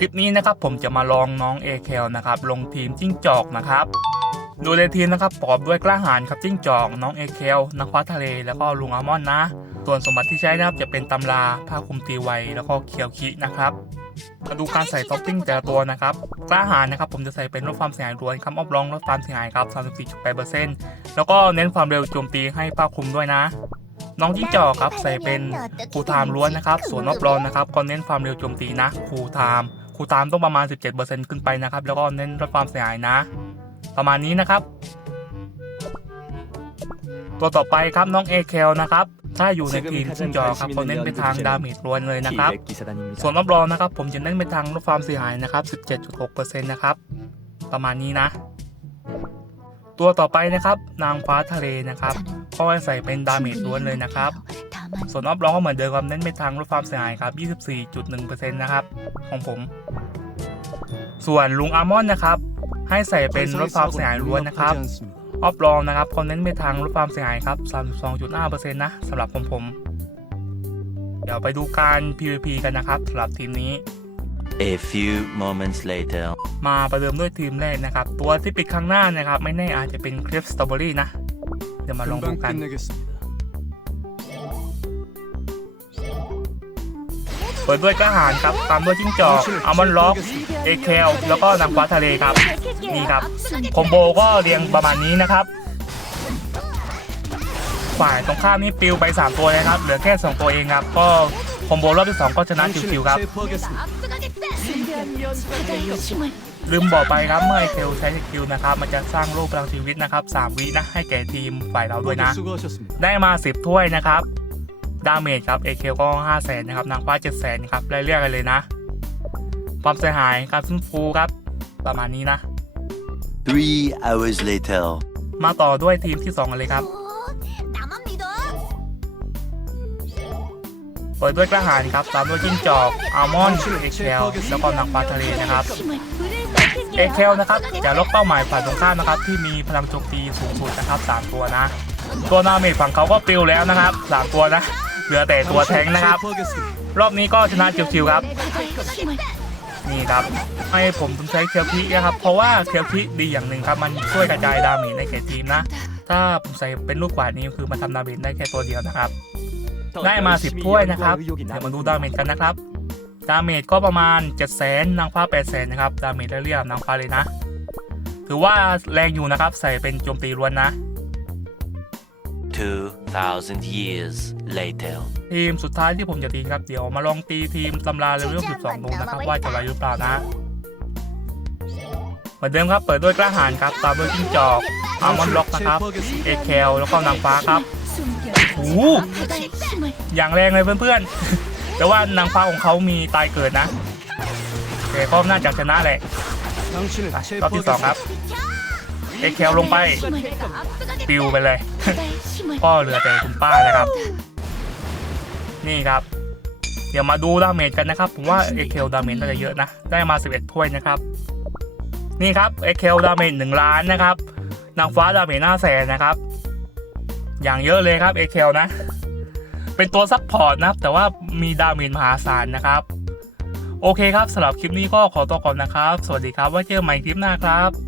คลิปนี้นะครับผมจะมาลองน้องเอเคลนะครับลงทีมจิ้งจอกนะครับโดยในทีมนะครับประกอบด้วยกล้าหาญครับจิ้งจอกน้องเอเคลนักฟ้าทะเล แล้วก็ลุงอัลมอนนะ ส่วนสมบัติที่ใช้นะครับจะเป็นตำราผ้าคลุมตีไวแล้วก็เคียวคินะครับมาดูการใส่ท็อปปิ้งแต่ละตัวนะครับ กล้าหาญนะครับผมจะใส่เป็นลดความเสียหายรวนคำอ้อมรองลดความเสียหายครับ 34.8%แล้วก็เน้นความเร็วโจมตีให้ผ้าคลุมด้วยนะ น้องจิ้งจอกครับใส่เป็นคูลไทม์ล้วนนะครับ ส่วนรอบรองนะครับก็เน้นความเร็วโจมตีนะคูลไทม์ คูลไทม์ต้องประมาณ 17%ขึ้นไปนะครับ แล้วก็เน้นลดความเสียหายนะ ประมาณนี้นะครับ ตัวต่อไปครับน้องเอเคลนะครับถ้าอยู่ในทีมจิ้งจอกครับก็เน้นไปทางดาเมจล้วนเลยนะครับ ส่วนรอบรองนะครับ ผมจะเน้นไปทางลดความเสียหายนะครับ 17.6%นะครับ ประมาณนี้นะ ตัวต่อไปนะครับ นางฟ้าทะเลนะครับก็ใส่เป็นดาเมจล้วนเลยนะครับ ส่วนออฟร้องก็เหมือนเดิมครับเน้นไปทางลดความเสียหายครับ 24.1%นะครับของผม ส่วนลุงอาร์มอนนะครับให้ใส่เป็นลดความเสียหายล้วนนะครับออฟรองนะครับเขาเน้นไปทางลดความเสียหายครับ 32.5%นะสำหรับผมผม เดี๋ยวไปดูการ PVP กันนะครับสำหรับทีมนี้ A few moments later. มาประเดิมด้วยทีมแรกนะครับ ตัวที่ปิดข้างหน้านะครับ ไม่แน่อาจจะเป็นคลิปสตรอเบอรี่นะ เดี๋ยวมาลองดูกัน เปิดด้วยกระหารครับตามด้วยจิ้งจอกอัลมอนด์ล็อกเอเคลแล้วก็นางฟ้าทะเลครับนี่ครับคอมโบก็เรียงประมาณนี้นะครับ ฝ่ายตรงข้ามนี่ปิวไป 3 ตัวเลยครับ เหลือแค่ 2 ตัวเองครับ ก็คอมโบรอบที่ 2 ก็ชนะชิวๆครับ ลืมบอกไปครับเมื่อไอเคลใช้สกิลนะครับ มันจะสร้างโลกพลังชีวิตนะครับ 3 วินะให้แก่ทีมฝ่ายเราด้วยนะ ได้มา 10 ถ้วยนะครับ ดาเมจครับเอเคลก็5 0 0แสนนะครับนางฟ้า7 0 0แสนครับไล่เรียกกันเลยนะ ความเสียหายการฟื้นฟูครับ ประมาณนี้นะ Three hours later. มาต่อด้วยทีมที่2กันเลยครับเปิดด้วยกระหารครับตามด้วยจิ้งจอกอัลมอนด์เอเคลแล้วก็นางฟ้าทะเลนะครับเอเคลนะครับจะล็อกเป้าหมายฝ่ายตรงข้ามนะครับ ที่มีพลังโจมตีสูงสุดนะครับ 3 ตัวนะ ตัวนาเมจฝั่งเขาก็ปิวแล้วนะครับ 3 ตัวนะ เหลือแต่ตัวแทงค์นะครับ รอบนี้ก็ชนะชิวๆครับ นี่ครับให้ผมต้องใช้เคียวพินะครับ เพราะว่าเคียวพิดีอย่างหนึ่งครับ มันช่วยกระจายดาเมจในแก่ทีมนะ ถ้าผมใส่เป็นลูกกวาดนี้คือมันทำดาเมจได้แค่ตัวเดียวนะครับ ได้มา 10ถ้วยนะครับ เดี๋ยวมาดูดาเมจกันนะครับ ดาเมจก็ประมาณ 7 0 0 0 0นางฟ้า 8 0 0 0 0นะครับ ดาเมจเรียบๆนางฟ้าเลยนะ ถือว่าแรงอยู่นะครับ ใส่เป็นโจมตีล้วนนะ Two thousand years later. ทีมสุดท้ายที่ผมจะตีครับ เดี๋ยวมาลองตีทีมตำราเลเวล12ดูนะครับ ว่าจะไหวหรือเปล่านะเหมือนเดิมครับ เปิดด้วยกระหารครับ ตามด้วยจิ้งจอกอัลมอนด์ล็อกนะครับ เอเคลแล้วก็นางฟ้าครับโอ้โหอย่างแรงเลยเพื่อนๆ แต่ว่านางฟ้าของเขามีตายเกิดนะแต่ก็น่าจะชนะแหละรอบที่สองครับ เอเคลลงไป ปิวไปเลย ก็เหลือแต่คุณป้าแล้วครับ นี่ครับ เดี๋ยวมาดูดาเมจกันนะครับ ผมว่าเอเคลดาเมจน่าจะเยอะนะ ได้มา 11 ถ้วยนะครับ นี่ครับเอเคลดาเมจ1ล้านนะครับ นางฟ้าดาเมจหน้าแสนนะครับ อย่างเยอะเลยครับเอเคลนะ เป็นตัวซัพพอร์ตนะครับ แต่ว่ามีดาเมจมหาศาลนะครับ โอเคครับสำหรับคลิปนี้ก็ขอตัวก่อนนะครับ สวัสดีครับ ไว้เจอกันใหม่คลิปหน้าครับ